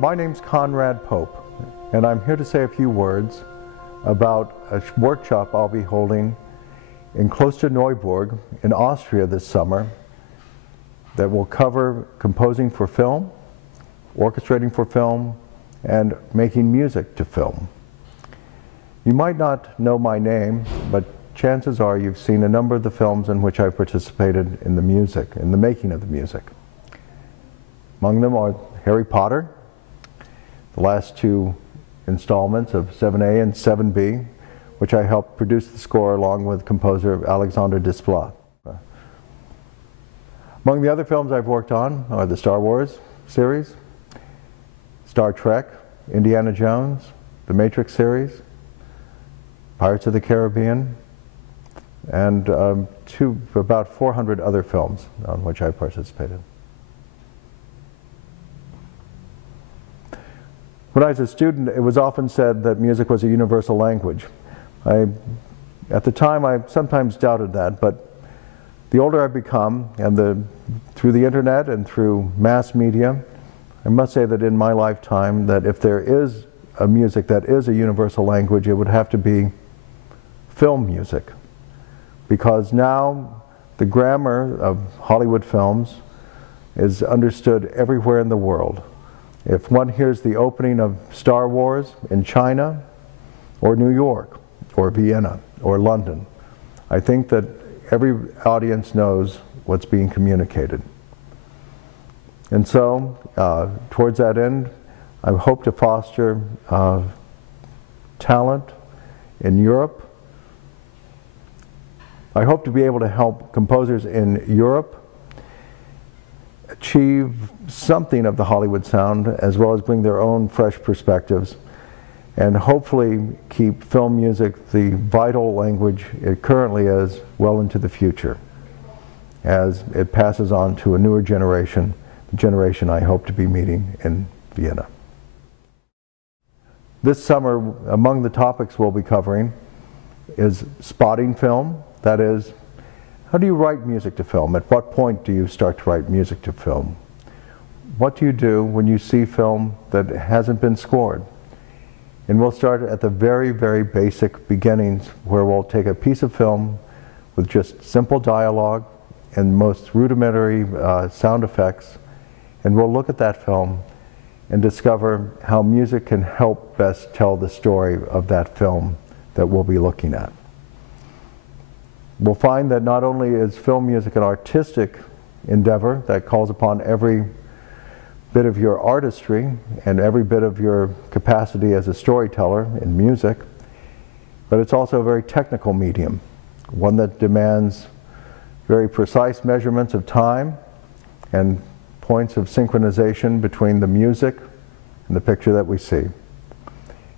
my name's Conrad Pope, and I'm here to say a few words about a workshop I'll be holding in Klosterneuburg in Austria this summer that will cover composing for film, orchestrating for film, and making music to film. You might not know my name, but chances are you've seen a number of the films in which I participated in the music, in the making of the music. Among them are Harry Potter, the last two installments of 7A and 7B, which I helped produce the score along with composer Alexander Desplat. Among the other films I've worked on are the Star Wars series, Star Trek, Indiana Jones, the Matrix series, Pirates of the Caribbean, and about 400 other films on which I participated. When I was a student, it was often said that music was a universal language. At the time, I sometimes doubted that, but the older I've become, and through the internet and through mass media, I must say that in my lifetime, that if there is a music that is a universal language, it would have to be film music. Because now the grammar of Hollywood films is understood everywhere in the world. If one hears the opening of Star Wars in China, or New York, or Vienna, or London, I think that every audience knows what's being communicated. And so, towards that end, I hope to foster talent in Europe. I hope to be able to help composers in Europe achieve something of the Hollywood sound, as well as bring their own fresh perspectives, and hopefully keep film music the vital language it currently is well into the future, as it passes on to a newer generation, the generation I hope to be meeting in Vienna. This summer, among the topics we'll be covering is spotting film. That is, how do you write music to film? At what point do you start to write music to film? What do you do when you see film that hasn't been scored? And we'll start at the very, very basic beginnings, where we'll take a piece of film with just simple dialogue and most rudimentary sound effects, and we'll look at that film and discover how music can help best tell the story of that film that we'll be looking at. We'll find that not only is film music an artistic endeavor that calls upon every bit of your artistry and every bit of your capacity as a storyteller in music, but it's also a very technical medium, one that demands very precise measurements of time and points of synchronization between the music and the picture that we see.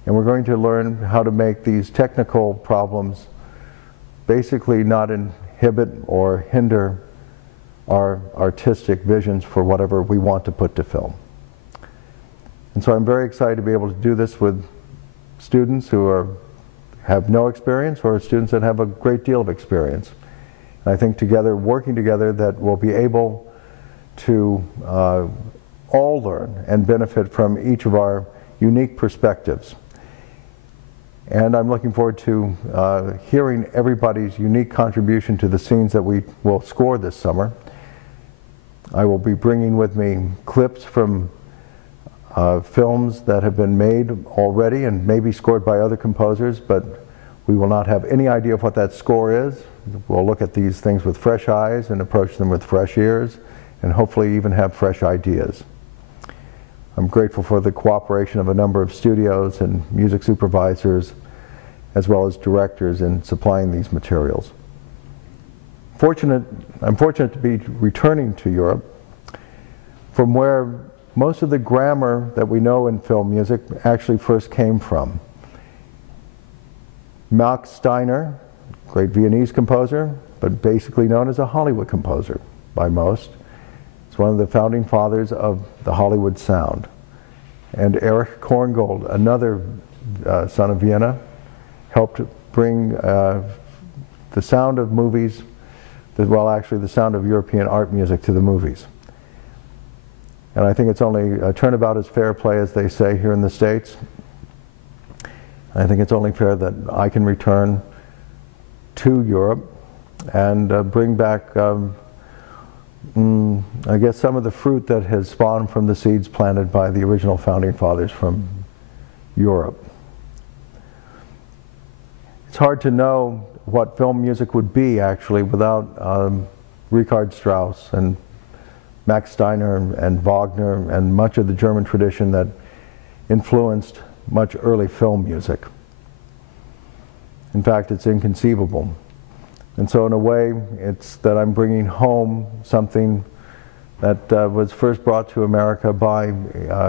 And we're going to learn how to make these technical problems basically not inhibit or hinder our artistic visions for whatever we want to put to film. And so I'm very excited to be able to do this with students who have no experience, or students that have a great deal of experience. And I think together, working together, that we'll be able to all learn and benefit from each of our unique perspectives. And I'm looking forward to hearing everybody's unique contribution to the scenes that we will score this summer. I will be bringing with me clips from films that have been made already and maybe scored by other composers, but we will not have any idea of what that score is. We'll look at these things with fresh eyes and approach them with fresh ears, and hopefully even have fresh ideas. I'm grateful for the cooperation of a number of studios and music supervisors, as well as directors, in supplying these materials. I'm fortunate to be returning to Europe, from where most of the grammar that we know in film music actually first came from. Max Steiner, great Viennese composer, but basically known as a Hollywood composer by most. He's one of the founding fathers of the Hollywood sound. And Erich Korngold, another son of Vienna, helped bring the sound of movies, well, actually the sound of European art music to the movies. And I think it's only turnabout is fair play, as they say here in the States. I think it's only fair that I can return to Europe and bring back, I guess, some of the fruit that has spawned from the seeds planted by the original founding fathers from Europe. It's hard to know what film music would be, actually, without Richard Strauss and Max Steiner and Wagner and much of the German tradition that influenced much early film music. In fact, it's inconceivable. And so in a way, it's that I'm bringing home something that was first brought to America by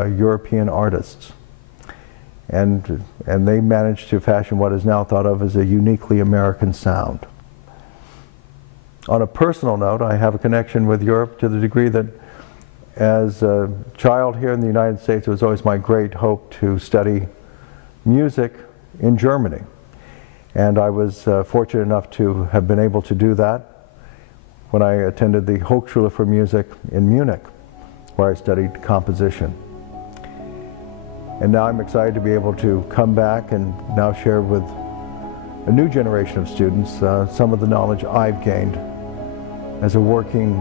European artists. And they managed to fashion what is now thought of as a uniquely American sound. On a personal note, I have a connection with Europe to the degree that as a child here in the United States, it was always my great hope to study music in Germany. And I was fortunate enough to have been able to do that when I attended the Hochschule für Musik in Munich, where I studied composition. And now I'm excited to be able to come back and now share with a new generation of students some of the knowledge I've gained as a working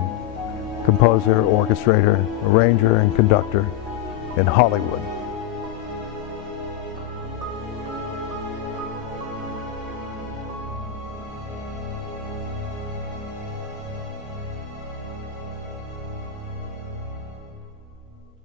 composer, orchestrator, arranger, and conductor in Hollywood.